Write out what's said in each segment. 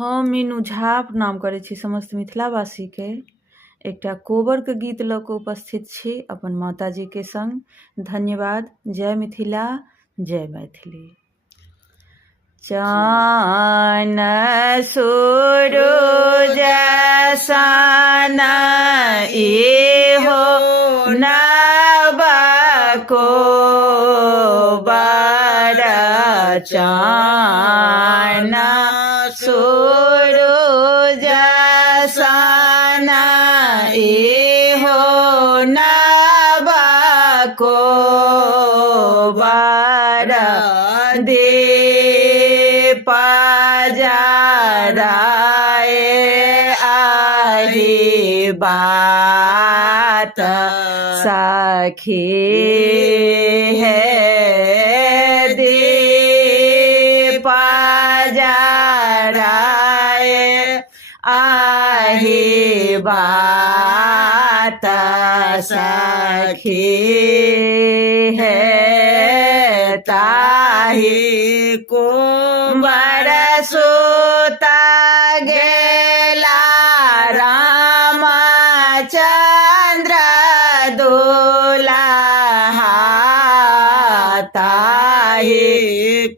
हम मीनू झा प्रणाम करै छी समस्त मिथिलावासीके। एकटा कोबरके गीत लऽ कऽ उपस्थित छी अपन माताजीके संग। धन्यवाद। जय मिथिला, जय मैथिली। चान सूरज सन इहो नव कोबर, चान सूरज सन इहो नव कोबर, दीप जराए आही बात सखी है, दीप जराए आही बात सखी है, ताही कुंवर सुता गेला रामचंद्र दुल्हा, ताही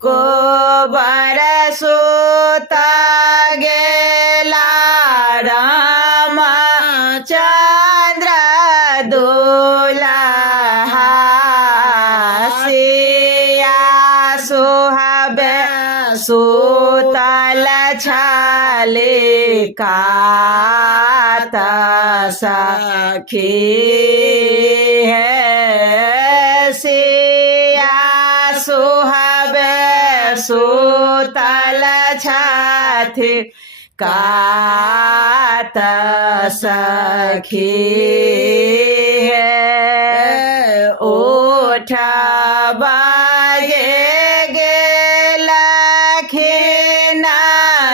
कुंवर सुता गेला रामचंद्र दुल्हा, सिया सुहाबे सुतल छलिकात सखी है, सिया सुहाबे सुतल छथि कात सखी है, उठबा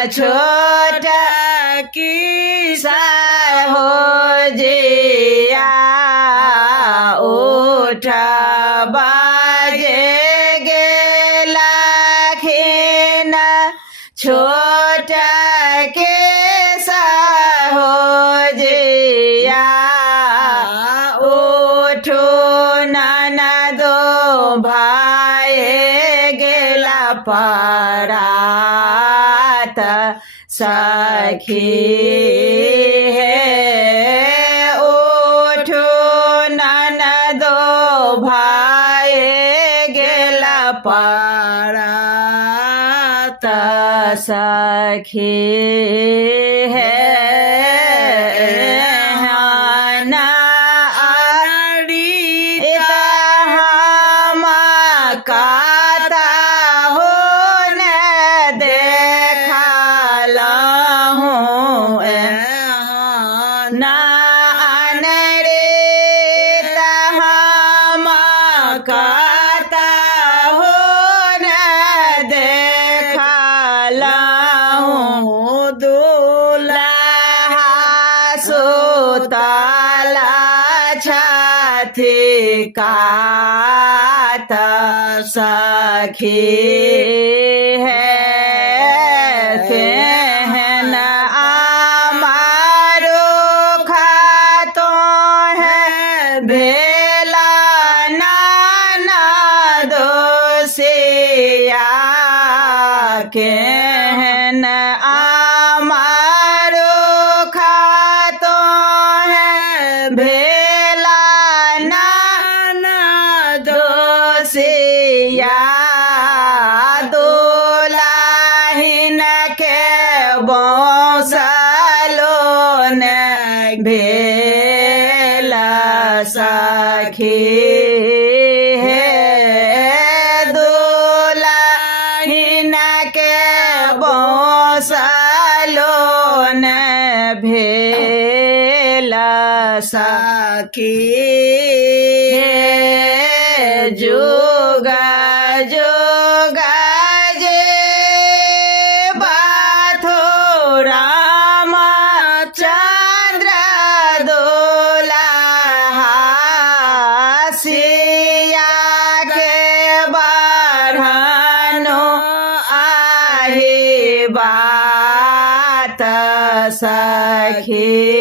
छोट की हो जिया, उठ बाजे गेलखिन छोट के हो जिया, उठो ननदो भाई गेला परात सखी है, उठो ननदो भाई गेला परात सखी है, कात सखी है, केहन आमारो खातो है भेला ननदो सिया, केहन आमारो खातो है भेला सिया, दुल्हिन के बौसलो न भेल सखी है, दुल्हिन के बौसलो न भेल सखी है, जोगा जोगा जे बाथो रामचंद्र दुल्हा, सिया के बढ़ानो आही बा सखी